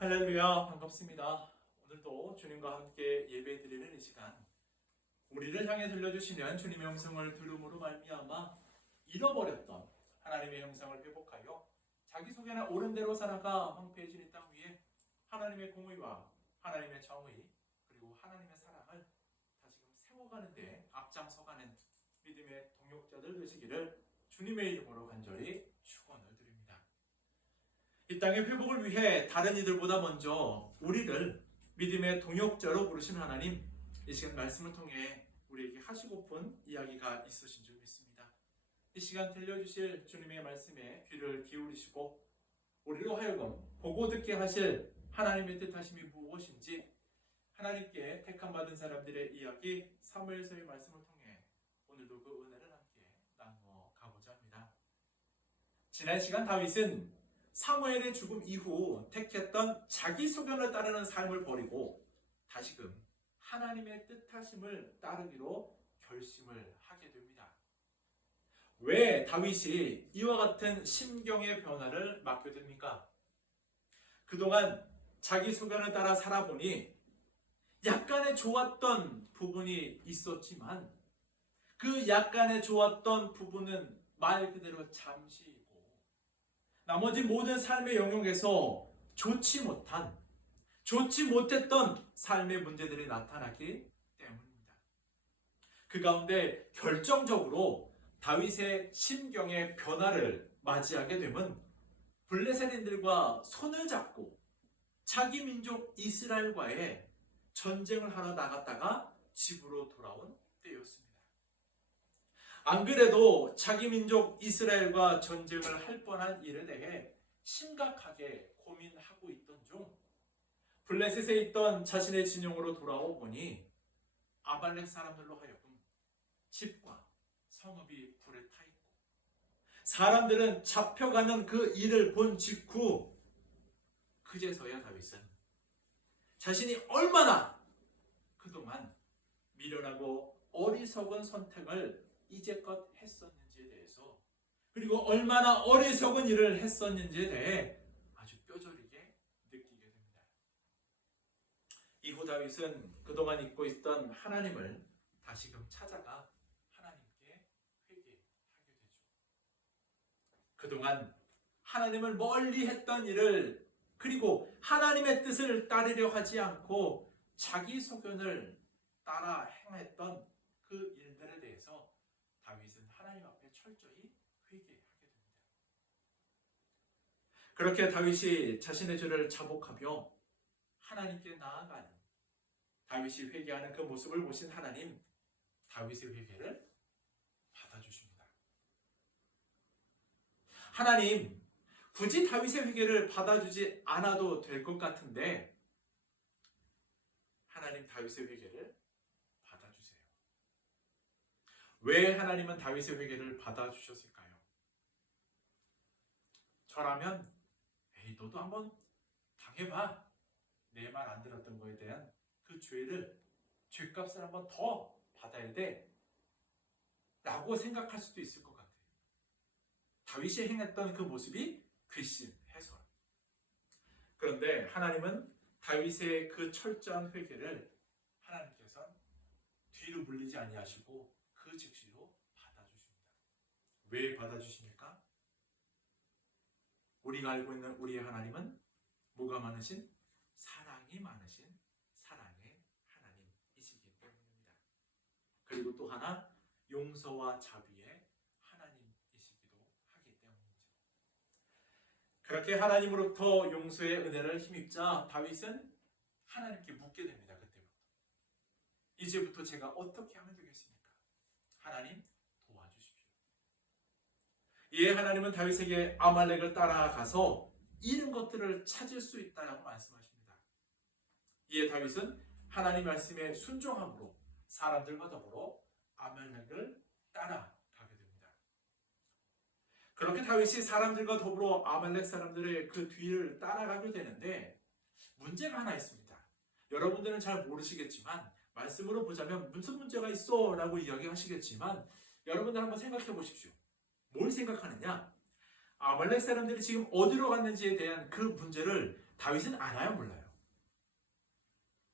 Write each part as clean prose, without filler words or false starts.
할렐루야, 반갑습니다. 오늘도 주님과 함께 예배드리는 이 시간, 우리를 향해 들려주시는 주님의 음성을 들음으로 말미암아 잃어버렸던 하나님의 형상을 회복하여 자기소개나 옳은 대로 살아가 황폐해진 이 땅 위에 하나님의 공의와 하나님의 정의 그리고 하나님의 사랑을 다시금 세워가는 데 앞장서가는 믿음의 동역자들 되시기를 주님의 이름으로 간절히 축원을 드립니다. 이 땅의 회복을 위해 다른 이들보다 먼저 우리를 믿음의 동역자로 부르신 하나님, 이 시간 말씀을 통해 우리에게 하시고픈 이야기가 있으신 줄 믿습니다. 이 시간 들려주실 주님의 말씀에 귀를 기울이시고 우리로 하여금 보고 듣게 하실 하나님의 뜻하심이 무엇인지 하나님께 택함받은 사람들의 이야기 사무엘서의 말씀을 통해 오늘도 그 은혜를 함께 나누어 가보자 합니다. 지난 시간 다윗은 사무엘의 죽음 이후 택했던 자기 소견을 따르는 삶을 버리고 다시금 하나님의 뜻하심을 따르기로 결심을 하게 됩니다. 왜 다윗이 이와 같은 심경의 변화를 맞게 됩니까? 그동안 자기 소견을 따라 살아보니 약간의 좋았던 부분이 있었지만 그 약간의 좋았던 부분은 말 그대로 잠시이고 나머지 모든 삶의 영역에서 좋지 못했던 삶의 문제들이 나타나기 때문입니다. 그 가운데 결정적으로 다윗의 심경의 변화를 맞이하게 되면 블레셋인들과 손을 잡고 자기 민족 이스라엘과의 전쟁을 하러 나갔다가 집으로 돌아온 때였습니다. 안 그래도 자기 민족 이스라엘과 전쟁을 할 뻔한 일에 대해 심각하게 고민하고 있던 중 블레셋에 있던 자신의 진영으로 돌아오 보니 아말렉 사람들로 하여금 집과 성읍이 불에 타 있고 사람들은 잡혀가는 그 일을 본 직후 그제서야 다윗은 자신이 얼마나 그동안 미련하고 어리석은 선택을 이제껏 했었는지에 대해서 그리고 얼마나 어리석은 일을 했었는지에 대해 아주 뼈저리게 느끼게 됩니다. 이후 다윗은 그동안 잊고 있던 하나님을 다시금 찾아가 하나님께 회개하게 되죠. 그동안 하나님을 멀리 했던 일을 그리고 하나님의 뜻을 따르려 하지 않고 자기 소견을 따라 행했던 그 일들에 대해서 다윗은 하나님 앞에 철저히 회개하게 됩니다. 그렇게 다윗이 자신의 죄를 자복하며 하나님께 나아가는 다윗이 회개하는 그 모습을 보신 하나님, 다윗의 회개를 받아주십니다. 하나님, 굳이 다윗의 회개를 받아주지 않아도 될 것 같은데 하나님 다윗의 회개를 받아주세요. 왜 하나님은 다윗의 회개를 받아주셨을까요? 저라면 너도 한번 당해봐. 내 말 안 들었던 거에 대한 그 죄값을 한번 더 받아야 돼 라고 생각할 수도 있을 것 같아요. 다윗이 행했던 그 모습이 괘씸해서. 그런데 하나님은 다윗의 그 철저한 회개를 하나님께서는 뒤로 물리지 아니하시고 그 즉시로 받아주십니다. 왜 받아주십니까? 우리가 알고 있는 우리의 하나님은 뭐가 많으신? 사랑이 많으신 사랑의 하나님이시기 때문입니다. 그리고 또 하나 용서와 자비의 하나님이시기도 하기 때문이죠. 그렇게 하나님으로부터 용서의 은혜를 힘입자 다윗은 하나님께 묻게 됩니다. 그때부터. 이제부터 제가 어떻게 하면 되겠습니까? 하나님 도와주십시오. 이에 하나님은 다윗에게 아말렉을 따라가서 잃은 것들을 찾을 수 있다라고 말씀하십니다. 이에 다윗은 하나님 말씀에 순종함으로 사람들과 더불어 아말렉을 따라가게 됩니다. 그렇게 다윗이 사람들과 더불어 아말렉 사람들의 그 뒤를 따라가게 되는데 문제가 하나 있습니다. 여러분들은 잘 모르시겠지만 말씀으로 보자면 무슨 문제가 있어? 라고 이야기하시겠지만 여러분들 한번 생각해 보십시오. 뭘 생각하느냐? 아말렉 사람들이 지금 어디로 갔는지에 대한 그 문제를 다윗은 알아요, 몰라요?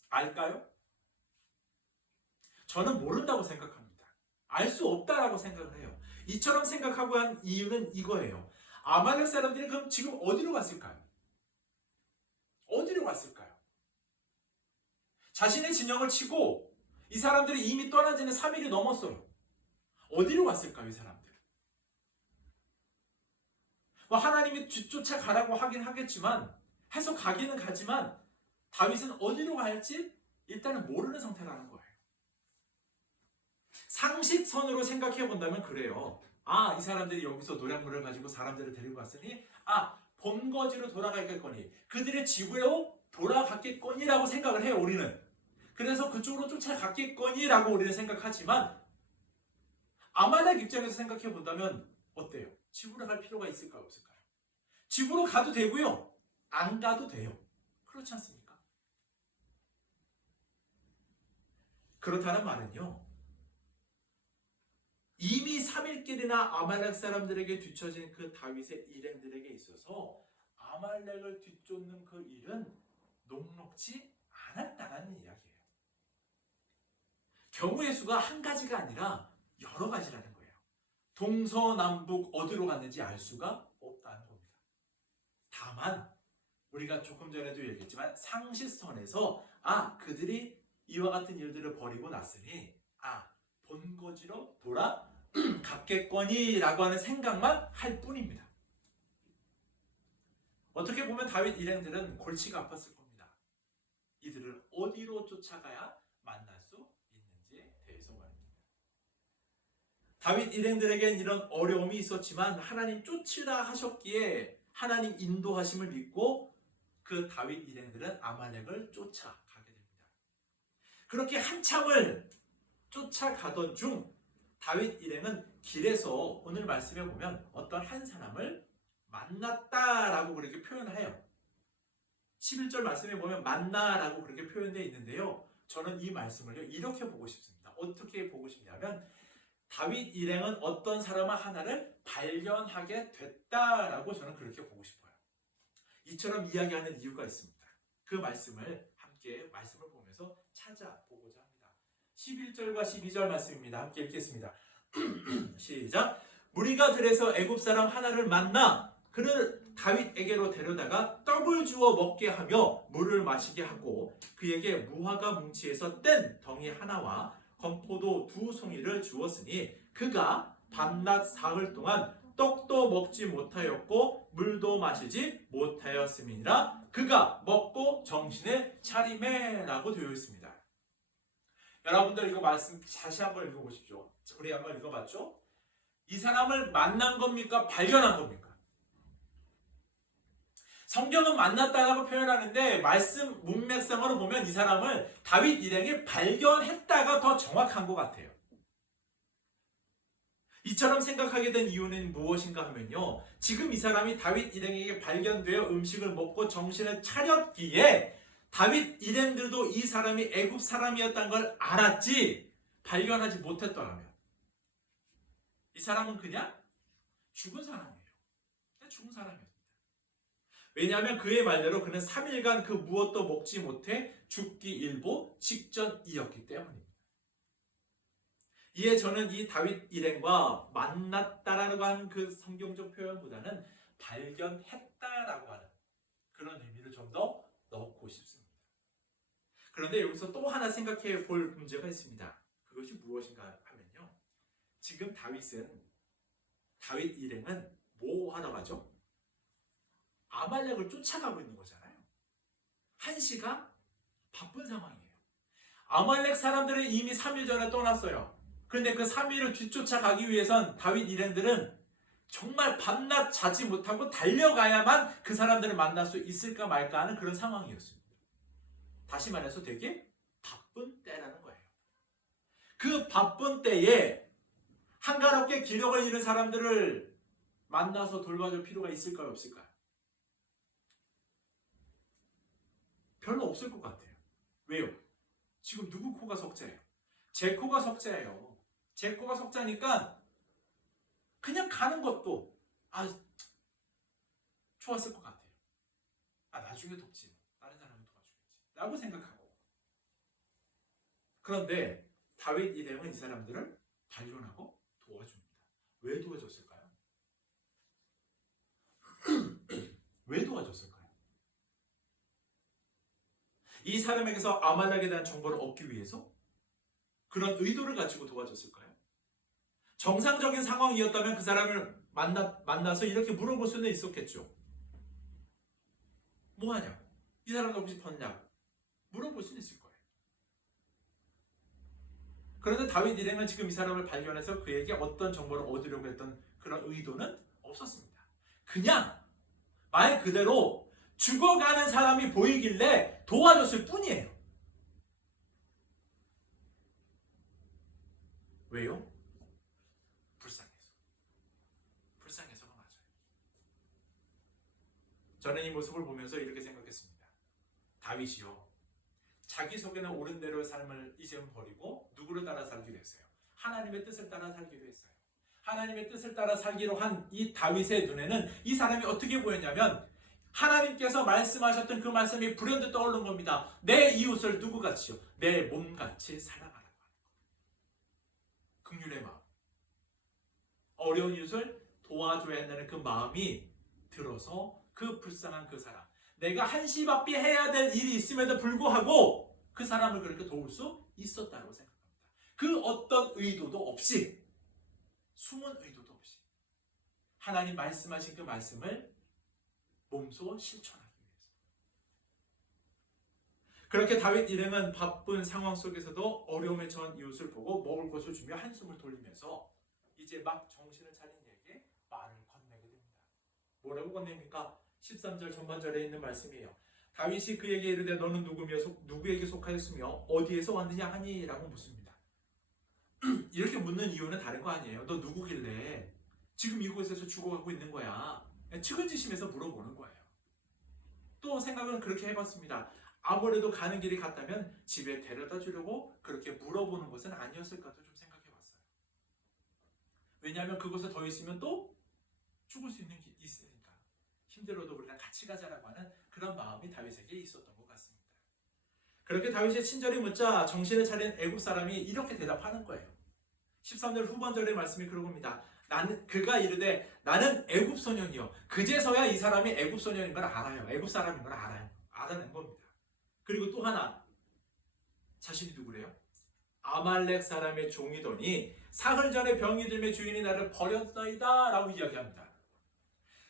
알까요? 저는 모른다고 생각합니다. 알 수 없다라고 생각을 해요. 이처럼 생각하고 한 이유는 이거예요. 아말렉 사람들이 그럼 지금 어디로 갔을까요? 어디로 갔을까요? 자신의 진영을 치고 이 사람들이 이미 떠난 지는 3일이 넘었어요. 어디로 갔을까요, 이 사람들? 뭐 하나님이 뒤쫓아가라고 하긴 하겠지만, 해서 가기는 가지만 다윗은 어디로 갈지 일단은 모르는 상태라는 거예요. 상식선으로 생각해 본다면 그래요. 이 사람들이 여기서 노략물을 가지고 사람들을 데리고 갔으니 본거지로 돌아가겠거니, 그들의 지구로 돌아갔겠거니라고 생각을 해요, 우리는. 그래서 그쪽으로 쫓아갔겠거니라고 우리는 생각하지만, 아말렉 입장에서 생각해 본다면 어때요? 지구로 갈 필요가 있을까요, 없을까요? 지구로 가도 되고요, 안 가도 돼요. 그렇지 않습니까? 그렇다는 말은요, 이미 3일길이나 아말렉 사람들에게 뒤처진 그 다윗의 일행들에게 있어서 아말렉을 뒤쫓는 그 일은 녹록지 않았다는 이야기예요. 경우의 수가 한 가지가 아니라 여러 가지라는 거예요. 동서남북 어디로 갔는지 알 수가 없다는 겁니다. 다만 우리가 조금 전에도 얘기했지만 상식선에서 그들이 이와 같은 일들을 벌이고 났으니 본거지로 돌아갔겠거니라고 하는 생각만 할 뿐입니다. 어떻게 보면 다윗 일행들은 골치가 아팠을 겁니다. 이들을 어디로 쫓아가야 만날 수 있는지에 대해서 말입니다. 다윗 일행들에겐 이런 어려움이 있었지만 하나님 쫓으라 하셨기에 하나님 인도하심을 믿고 그 다윗 일행들은 아말렉을 쫓아가게 됩니다. 그렇게 한참을 쫓아가던 중 다윗 일행은 길에서 오늘 말씀에 보면 어떤 한 사람을 만났다라고 그렇게 표현을 해요. 11절 말씀에 보면 만나라고 그렇게 표현되어 있는데요. 저는 이 말씀을 이렇게 보고 싶습니다. 어떻게 보고 싶냐면 다윗 일행은 어떤 사람 하나를 발견하게 됐다라고 저는 그렇게 보고 싶어요. 이처럼 이야기하는 이유가 있습니다. 그 말씀을 함께 말씀을 보면서 찾아보고자 합니다. 11절과 12절 말씀입니다. 함께 읽겠습니다. 시작. 무리가 들에서 애굽 사람 하나를 만나 그를 다윗에게로 데려다가 떡을 주어 먹게 하며 물을 마시게 하고 그에게 무화과 뭉치에서 뗀 덩이 하나와 건포도 2송이를 주었으니 그가 밤낮 사흘 동안 떡도 먹지 못하였고 물도 마시지 못하였음이니라. 그가 먹고 정신을 차리매라고 되어 있습니다. 여러분들 이거 말씀 다시 한번 읽어보십시오. 우리 한번 읽어봤죠? 이 사람을 만난 겁니까? 발견한 겁니까? 성경은 만났다라고 표현하는데 말씀 문맥상으로 보면 이 사람을 다윗 일행이 발견했다가 더 정확한 것 같아요. 이처럼 생각하게 된 이유는 무엇인가 하면요, 지금 이 사람이 다윗 일행에게 발견되어 음식을 먹고 정신을 차렸기에 다윗 일행들도 이 사람이 애굽 사람이었다는 걸 알았지 발견하지 못했더라면 이 사람은 그냥 죽은 사람이에요. 그냥 죽은 사람이었습니다. 왜냐하면 그의 말대로 그는 3일간 그 무엇도 먹지 못해 죽기 일보 직전이었기 때문입니다. 이에 저는 이 다윗 일행과 만났다라고 하는 그 성경적 표현보다는 발견했다라고 하는 그런 의미를 좀 더 넣고 싶습니다. 그런데 여기서 또 하나 생각해 볼 문제가 있습니다. 그것이 무엇인가 하면요, 지금 다윗 일행은 뭐 하러 가죠? 아말렉을 쫓아가고 있는 거잖아요. 한시가 바쁜 상황이에요. 아말렉 사람들은 이미 3일 전에 떠났어요. 그런데 그 3일을 뒤쫓아가기 위해선 다윗 일행들은 정말 밤낮 자지 못하고 달려가야만 그 사람들을 만날 수 있을까 말까 하는 그런 상황이었습니다. 다시 말해서 되게 바쁜 때라는 거예요. 그 바쁜 때에 한가롭게 기력을 잃은 사람들을 만나서 돌봐줄 필요가 있을까요, 없을까요? 별로 없을 것 같아요. 왜요? 지금 누구 코가 석자예요? 제 코가 석자예요. 제 코가 석자니까 그냥 가는 것도 좋았을 것 같아요. 나중에 돕지. 다른 사람을 도와주겠지. 라고 생각하고. 그런데 다윗 일행은 이 사람들을 발견하고 도와줍니다. 왜 도와줬을까요? 왜 도와줬을까요? 이 사람에게서 아말렉에 대한 정보를 얻기 위해서? 그런 의도를 가지고 도와줬을까요? 정상적인 상황이었다면 그 사람을 만나서 이렇게 물어볼 수는 있었겠죠. 뭐하냐? 이 사람도 혹시 벗냐? 물어볼 수는 있을 거예요. 그런데 다윗 일행은 지금 이 사람을 발견해서 그에게 어떤 정보를 얻으려고 했던 그런 의도는 없었습니다. 그냥 말 그대로 죽어가는 사람이 보이길래 도와줬을 뿐이에요. 왜요? 불쌍해서가 맞아요. 저는 이 모습을 보면서 이렇게 생각했습니다. 다윗이요, 자기 속에는 옳은 대로의 삶을 이제는 버리고 누구를 따라 살기로 했어요? 하나님의 뜻을 따라 살기로 했어요. 하나님의 뜻을 따라 살기로 한 이 다윗의 눈에는 이 사람이 어떻게 보였냐면 하나님께서 말씀하셨던 그 말씀이 불현듯 떠오른 겁니다. 내 이웃을 누구같이요? 내 몸같이 사랑하라고 하는 거예요. 긍휼의 마음. 어려운 이웃을 도와줘야 한다는 그 마음이 들어서 그 불쌍한 그 사람, 내가 한시바삐 해야 될 일이 있음에도 불구하고 그 사람을 그렇게 도울 수 있었다고 생각합니다. 그 어떤 의도도 없이, 숨은 의도도 없이 하나님 말씀하신 그 말씀을 몸소 실천하기 위해서. 그렇게 다윗 일행은 바쁜 상황 속에서도 어려움에 처한 이웃을 보고 먹을 것을 주며 한숨을 돌리면서 이제 막 정신을 차린 이에게 말을 건네게 됩니다. 뭐라고 건넵니까? 13절 전반절에 있는 말씀이에요. 다윗이 그에게 이르되 너는 누구며 누구에게 속하였으며 어디에서 왔느냐 하니? 라고 묻습니다. 이렇게 묻는 이유는 다른 거 아니에요. 너 누구길래 지금 이곳에서 죽어가고 있는 거야? 측은지심에서 물어보는 거예요. 또 생각은 그렇게 해봤습니다. 아무래도 가는 길이 같다면 집에 데려다 주려고 그렇게 물어보는 것은 아니었을까도 좀 생각해봤어요. 왜냐하면 그곳에 더 있으면 또 죽을 수 있는 길이 있으니까 힘들어도 우리가 같이 가자라고 하는 그런 마음이 다윗에게 있었던 것 같습니다. 그렇게 다윗의 친절히 묻자 정신을 차린 애굽 사람이 이렇게 대답하는 거예요. 13절 후반절의 말씀이 그러고입니다. 그가 이르되 나는 애굽 소년이요. 그제서야 이 사람이 애굽 소년인 걸 알아요. 애굽 사람인 걸 알아요. 알아낸 겁니다. 그리고 또 하나, 자신이 누구래요? 아말렉 사람의 종이더니 사흘 전에 병이 들매 주인이 나를 버렸나이다 라고 이야기합니다.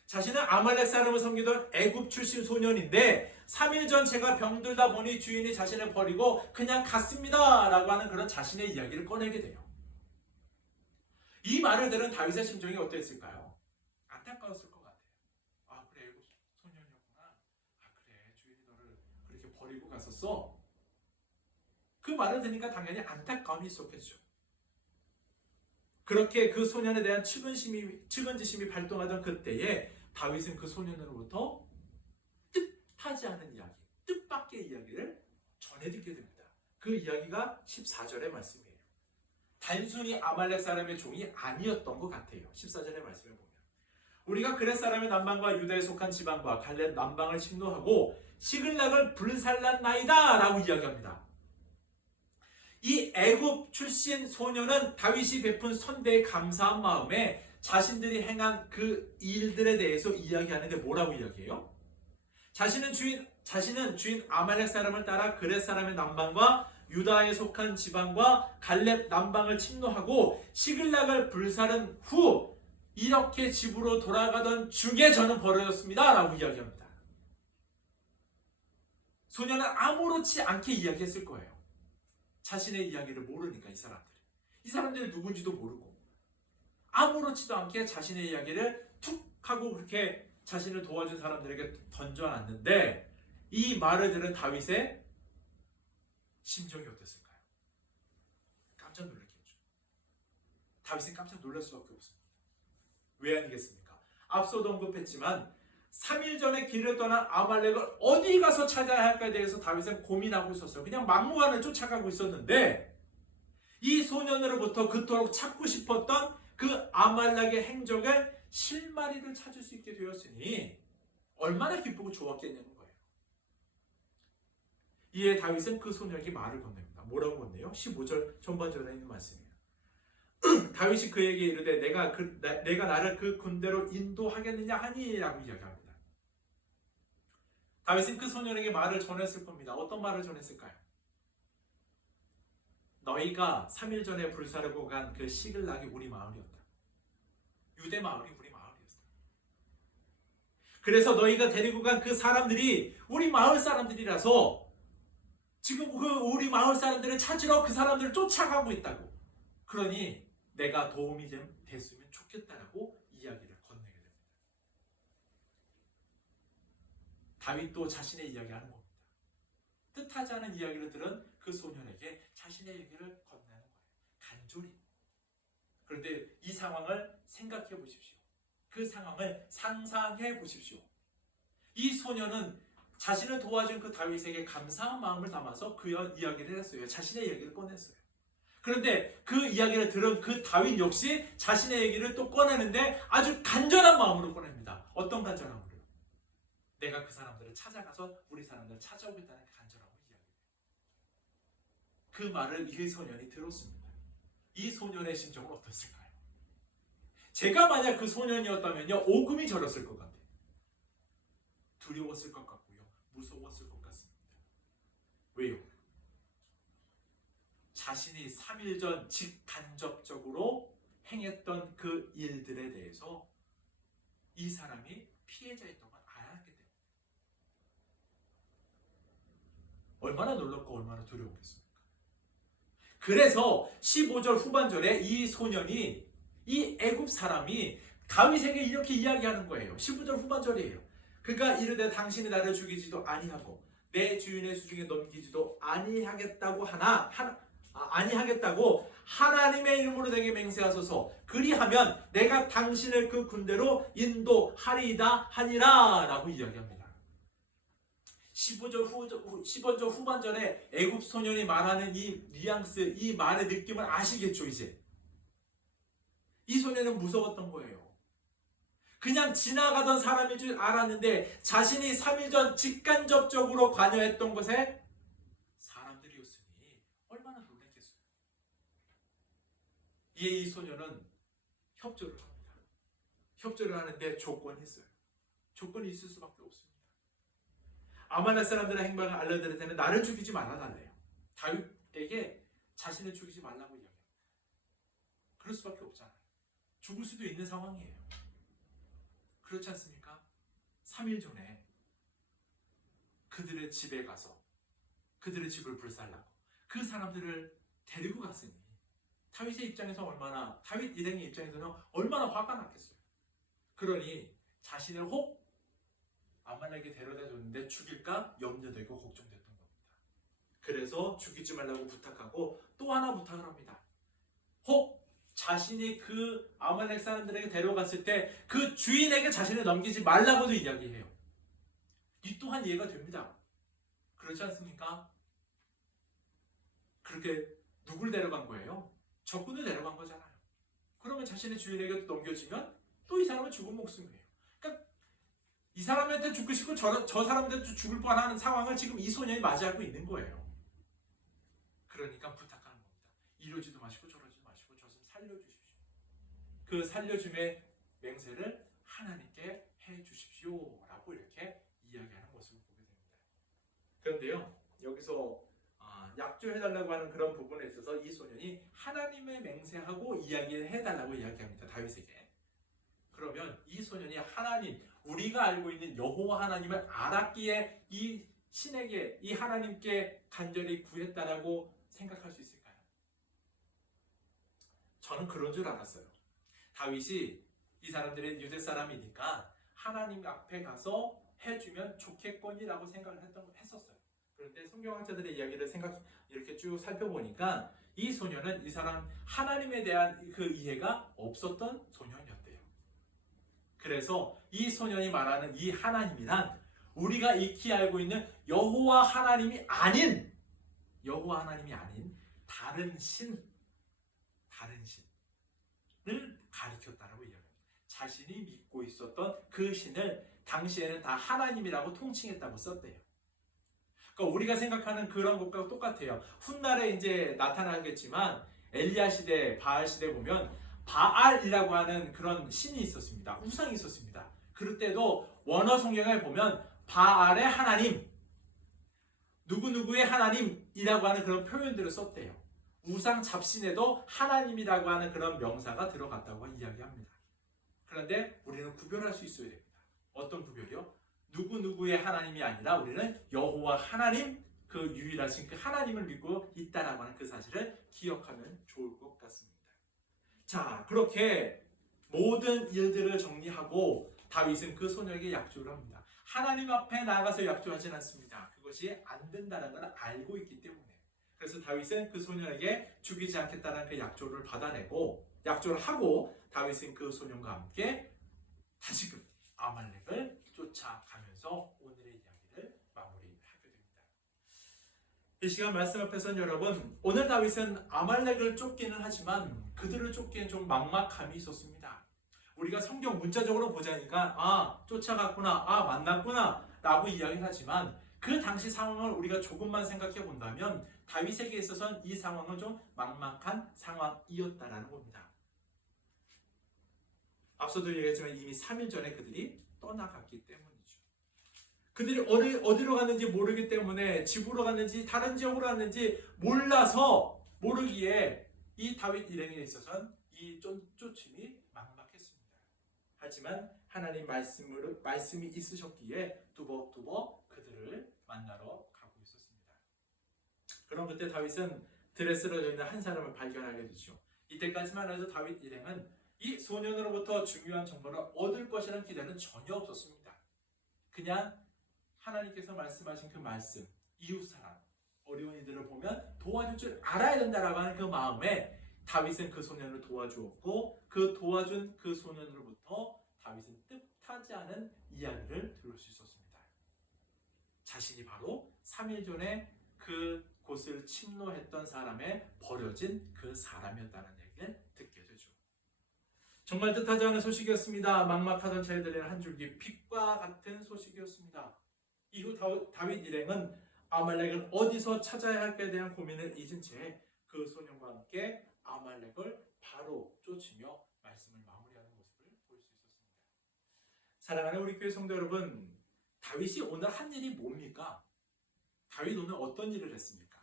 자신은 아말렉 사람을 섬기던 애굽 출신 소년인데 3일 전 제가 병들다 보니 주인이 자신을 버리고 그냥 갔습니다 라고 하는 그런 자신의 이야기를 꺼내게 돼요. 이 말을 들은 다윗의 심정이 어땠을까요? 안타까웠을 것 같아요. 아, 그래, 애굽 소년이었구나. 아, 그래, 주인이 너를 그렇게 버리고 갔었어. 그 말을 들으니까 당연히 안타까움이 있었겠죠. 그렇게 그 소년에 대한 측은지심이 발동하던 그때에 다윗은 그 소년으로부터 뜻하지 않은 이야기, 뜻밖의 이야기를 전해 듣게 됩니다. 그 이야기가 14절의 말씀이에요. 단순히 아말렉 사람의 종이 아니었던 것 같아요. 14절의 말씀을 보면 우리가 그렛 사람의 남방과 유다에 속한 지방과 갈렙 남방을 침노하고 시글락을 불살랐나이다 라고 이야기합니다. 이 애굽 출신 소년은 다윗이 베푼 선대에 감사한 마음에 자신들이 행한 그 일들에 대해서 이야기하는데 뭐라고 이야기해요? 자신은 주인 아말렉 사람을 따라 그렛 사람의 남방과 유다에 속한 지방과 갈렙 남방을 침노하고 시글락을 불살은 후 이렇게 집으로 돌아가던 중에 저는 버려졌습니다 라고 이야기합니다. 소년은 아무렇지 않게 이야기했을 거예요. 자신의 이야기를 모르니까 이 사람들이 누군지도 모르고 아무렇지도 않게 자신의 이야기를 툭 하고 그렇게 자신을 도와준 사람들에게 던져놨는데 이 말을 들은 다윗의 심정이 어땠을까요? 깜짝 놀랐겠죠. 다윗은 깜짝 놀랄 수밖에 없습니다. 왜 아니겠습니까? 앞서도 언급했지만 3일 전에 길을 떠난 아말렉을 어디 가서 찾아야 할까에 대해서 다윗은 고민하고 있었어요. 그냥 막무가내로 쫓아가고 있었는데 이 소년으로부터 그토록 찾고 싶었던 그 아말렉의 행적을 실마리를 찾을 수 있게 되었으니 얼마나 기쁘고 좋았겠냐는 거예요. 이에 다윗은 그 소년에게 말을 건넵니다. 뭐라고 건네요? 15절 전반절에 있는 말씀이에요. 다윗이 그에게 이르되 내가 나를 그 군대로 인도하겠느냐 하니라고 이야기합니다. 다윗은 그 소년에게 말을 전했을 겁니다. 어떤 말을 전했을까요? 너희가 3일 전에 불사르고 간 그 시글락이 우리 마을이었다. 유대 마을이 우리 마을이었다. 그래서 너희가 데리고 간 그 사람들이 우리 마을 사람들이라서 지금 그 우리 마을 사람들을 찾으러 그 사람들을 쫓아가고 있다고. 그러니 내가 도움이 좀 됐으면 좋겠다라고 이야기를 건네게 됩니다. 다윗도 자신의 이야기하는 겁니다. 뜻하지 않은 이야기를 들은 그 소년에게 자신의 얘기를 건네는 거예요. 간절히. 그런데 이 상황을 생각해 보십시오. 그 상황을 상상해 보십시오. 이 소년은 자신을 도와준 그 다윗에게 감사한 마음을 담아서 그 이야기를 했어요. 자신의 얘기를 꺼냈어요. 그런데 그 이야기를 들은 그 다윗 역시 자신의 얘기를 또 꺼내는데 아주 간절한 마음으로 꺼냅니다. 어떤 간절함으로요? 내가 그 사람들을 찾아가서 우리 사람들을 찾아오겠다는 간절함을 이야기해요. 그 말을 이 소년이 들었습니다. 이 소년의 심정은 어땠을까요? 제가 만약 그 소년이었다면요, 오금이 저렸을 것 같아요. 두려웠을 것 같고요, 무서웠을 것 같습니다. 왜요? 자신이 3일 전 직간접적으로 행했던 그 일들에 대해서 이 사람이 피해자였던 걸 알았기 때문에 얼마나 놀랍고 얼마나 두려웠겠습니까? 그래서 15절 후반절에 이 소년이, 이 애굽 사람이 다윗에게 이렇게 이야기하는 거예요. 15절 후반절이에요. 그가 이르되 당신이 나를 죽이지도 아니하고 내 주인의 수중에 넘기지도 아니하겠다고 아니하겠다고 하나님의 이름으로 내게 맹세하소서. 그리하면 내가 당신을 그 군대로 인도하리이다 하니라 라고 이야기합니다. 15절 후반전에 애굽 소년이 말하는 이 뉘앙스, 이 말의 느낌을 아시겠죠? 이제 이 소년은 무서웠던 거예요. 그냥 지나가던 사람인 줄 알았는데 자신이 3일 전 직간접적으로 관여했던 것에 사람들이었으니 얼마나 놀랐겠어요. 이에 이 소년은 협조를 합니다. 협조를 하는데 조건이 있어요. 조건이 있을 수밖에 없습니다. 아말렉 사람들의 행방을 알려드릴 때는 나를 죽이지 말아달래요. 다윗에게 자신을 죽이지 말라고 이야기합니다. 그럴 수밖에 없잖아요. 죽을 수도 있는 상황이에요. 그렇지 않습니까? 3일 전에 그들의 집에 가서 그들의 집을 불살라고 그 사람들을 데리고 갔으니 다윗의 입장에서 다윗 일행의 입장에서는 얼마나 화가 났겠어요. 그러니 자신을 혹 아말렉에 데려다 줬는데 죽일까 염려되고 걱정됐던 겁니다. 그래서 죽이지 말라고 부탁하고 또 하나 부탁을 합니다. 혹 자신이 그 아말렉 사람들에게 데려갔을 때 그 주인에게 자신을 넘기지 말라고도 이야기해요. 이 또한 이해가 됩니다. 그렇지 않습니까? 그렇게 누굴 데려간 거예요? 적군을 데려간 거잖아요. 그러면 자신의 주인에게 넘겨지면 또 이 사람은 죽은 목숨이에요. 그러니까 이 사람한테 죽으시고 저 사람한테 죽을 뻔하는 상황을 지금 이 소년이 맞이하고 있는 거예요. 그러니까 부탁하는 겁니다. 이러지도 마시고 저러지도 마시고 저 좀 살려주십시오. 그 살려줌의 맹세를 하나님께 해주십시오 라고 이렇게 이야기하는 모습을 보게 됩니다. 그런데요, 여기서 약조해달라고 하는 그런 부분에 있어서 이 소년이 하나님의 맹세하고 이야기를 해달라고 이야기합니다. 다윗에게. 그러면 이 소년이 우리가 알고 있는 여호와 하나님을 알았기에 이 신에게, 이 하나님께 간절히 구했다라고 생각할 수 있을까요? 저는 그런 줄 알았어요. 다윗이 이 사람들이 유대 사람이니까 하나님 앞에 가서 해주면 좋겠거니라고 생각을 했었어요. 그런데 성경학자들의 이야기를 이렇게 쭉 살펴보니까 이 소년은 이 사람 하나님에 대한 그 이해가 없었던 소년이었대요. 그래서 이 소년이 말하는 이 하나님이란 우리가 익히 알고 있는 여호와 하나님이 아닌 다른 신을 가리켰다라고 이야기합니다. 자신이 믿고 있었던 그 신을 당시에는 다 하나님이라고 통칭했다고 썼대요. 그러니까 우리가 생각하는 그런 것과 똑같아요. 훗날에 이제 나타나겠지만 엘리야 시대, 바알 시대 보면 바알이라고 하는 그런 신이 있었습니다. 우상이 있었습니다. 그럴 때도 원어 성경에 보면 바알의 하나님, 누구누구의 하나님이라고 하는 그런 표현들을 썼대요. 우상 잡신에도 하나님이라고 하는 그런 명사가 들어갔다고 이야기합니다. 그런데 우리는 구별할 수 있어야 됩니다. 어떤 구별이요? 누구누구의 하나님이 아니라 우리는 여호와 하나님, 그 유일하신 그 하나님을 믿고 있다라고 하는 그 사실을 기억하면 좋을 것 같습니다. 자, 그렇게 모든 일들을 정리하고 다윗은 그 소녀에게 약조를 합니다. 하나님 앞에 나가서 약조하진 않습니다. 그것이 안 된다는 걸 알고 있기 때문에. 그래서 다윗은 그 소년에게 죽이지 않겠다는 그 약조를 받아내고 약조를 하고 다윗은 그 소년과 함께 다시금 아말렉을 쫓아가면서 오늘의 이야기를 마무리하게 됩니다. 이 시간 말씀 앞에서는 여러분, 오늘 다윗은 아말렉을 쫓기는 하지만 그들을 쫓기엔 좀 막막함이 있었습니다. 우리가 성경 문자적으로 보자니까 쫓아갔구나, 만났구나 라고 이야기를 하지만 그 당시 상황을 우리가 조금만 생각해 본다면 다윗에게 있어서는 이 상황은 좀 막막한 상황이었다라는 겁니다. 앞서도 얘기했지만 이미 3일 전에 그들이 떠나갔기 때문이죠. 그들이 어디로 갔는지 모르기 때문에 집으로 갔는지 다른 지역으로 갔는지 몰라서 모르기에 이 다윗 일행에 있어서는 이 쫓음이 막막했습니다. 하지만 하나님 말씀이 있으셨기에 두벅두벅 그들을 만나러 가고 있었습니다. 그럼 그때 다윗은 들에 쓰러져 있는 한 사람을 발견하게 되죠. 이때까지만 해도 다윗 일행은 이 소년으로부터 중요한 정보를 얻을 것이라는 기대는 전혀 없었습니다. 그냥 하나님께서 말씀하신 그 말씀, 이웃사람, 어려운 이들을 보면 도와줄 줄 알아야 된다라고 하는 그 마음에 다윗은 그 소년을 도와주었고 그 도와준 그 소년으로부터 다윗은 뜻하지 않은 이야기를 들을 수 있었습니다. 자신이 바로 3일 전에 그 곳을 침노했던 사람에 버려진 그 사람이었다는 얘기를 듣게 되죠. 정말 뜻하지 않은 소식이었습니다. 막막하던 자들에게는 한 줄기 빛과 같은 소식이었습니다. 이후 다윗 일행은 아말렉을 어디서 찾아야 할까에 대한 고민을 잊은 채 그 소년과 함께 아말렉을 바로 쫓으며 말씀을 마무리하는 모습을 볼 수 있었습니다. 사랑하는 우리 교회 성도 여러분, 다윗이 오늘 한 일이 뭡니까? 다윗 오늘 어떤 일을 했습니까?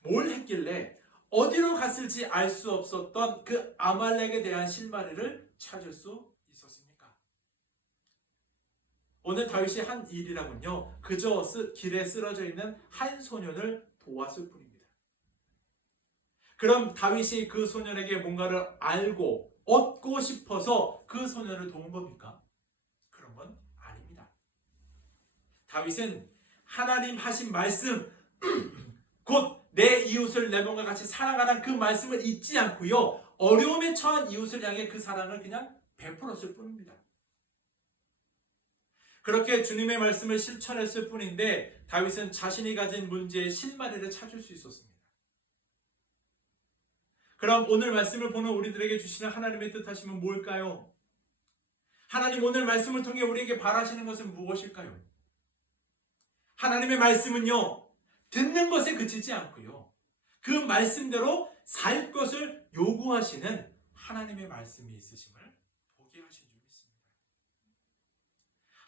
뭘 했길래 어디로 갔을지 알 수 없었던 그 아말렉에 대한 실마리를 찾을 수 있었습니까? 오늘 다윗이 한 일이라면요, 그저 길에 쓰러져 있는 한 소년을 도왔을 뿐입니다. 그럼 다윗이 그 소년에게 뭔가를 알고 얻고 싶어서 그 소년을 도운 겁니까? 그런 건 아닙니다. 다윗은 하나님 하신 말씀, 곧 내 이웃을 내 몸과 같이 사랑하라는 그 말씀을 잊지 않고요, 어려움에 처한 이웃을 향해 그 사랑을 그냥 베풀었을 뿐입니다. 그렇게 주님의 말씀을 실천했을 뿐인데 다윗은 자신이 가진 문제의 실마리를 찾을 수 있었습니다. 그럼 오늘 말씀을 보는 우리들에게 주시는 하나님의 뜻하심은 뭘까요? 하나님 오늘 말씀을 통해 우리에게 바라시는 것은 무엇일까요? 하나님의 말씀은요, 듣는 것에 그치지 않고요, 그 말씀대로 살 것을 요구하시는 하나님의 말씀이 있으심을 보게 하신 줄 믿습니다.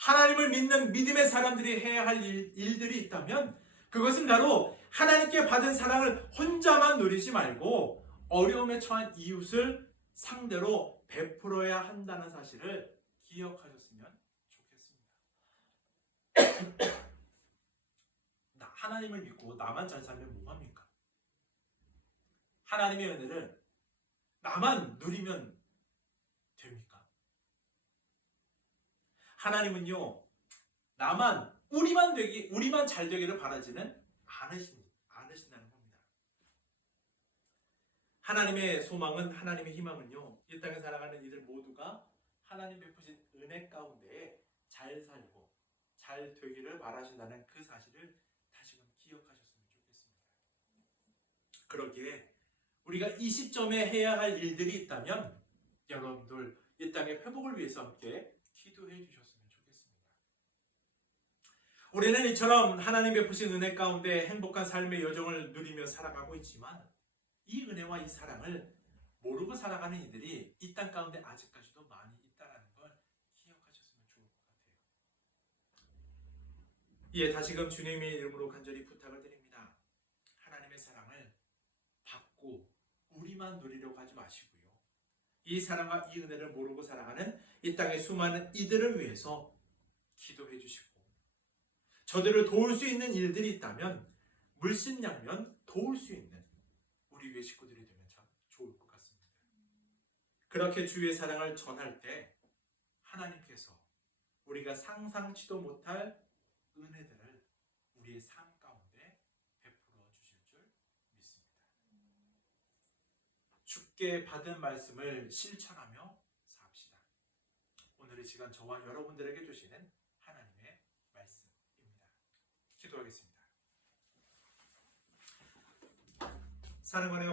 하나님을 믿는 믿음의 사람들이 해야 할 일들이 있다면 그것은 바로 하나님께 받은 사랑을 혼자만 누리지 말고 어려움에 처한 이웃을 상대로 베풀어야 한다는 사실을 기억하셨으면 좋겠습니다. 하나님을 믿고 나만 잘 살면 뭐합니까? 하나님의 은혜를 나만 누리면 됩니까? 하나님은요, 우리만 잘 되기를 바라지는 않으신다는 겁니다. 하나님의 소망은, 하나님의 희망은요, 이 땅에 살아가는 이들 모두가 하나님 베푸신 은혜 가운데 잘 살고 잘 되기를 바라신다는 그 사실을 다시금 기억하셨으면 좋겠습니다. 그러기에 우리가 이 시점에 해야 할 일들이 있다면 여러분들 이 땅의 회복을 위해서 함께 기도해 주셨으면 좋겠습니다. 우리는 이처럼 하나님 베푸신 은혜 가운데 행복한 삶의 여정을 누리며 살아가고 있지만 이 은혜와 이 사랑을 모르고 살아가는 이들이 이 땅 가운데 아직까지도 많이 있다는 걸 기억하셨으면 좋을 것 같아요. 이에 다시금 주님의 이름으로 간절히 부탁을 드립니다. 하나님의 사랑을 받고 우리만 누리려고 하지 마시고요. 이 사랑과 이 은혜를 모르고 살아가는 이 땅의 수많은 이들을 위해서 기도해 주시고 저들을 도울 수 있는 일들이 있다면 물신양면 도울 수 있는 우리 위의 식구들이 되면 참 좋을 것 같습니다. 그렇게 주의 사랑을 전할 때 하나님께서 우리가 상상치도 못할 은혜들을 우리의 삶 가운데 베풀어 주실 줄 믿습니다. 주께 받은 말씀을 실천하며 삽시다. 오늘 이 시간 저와 여러분들에게 주시는 하나님의 말씀입니다. 기도하겠습니다. 사랑하는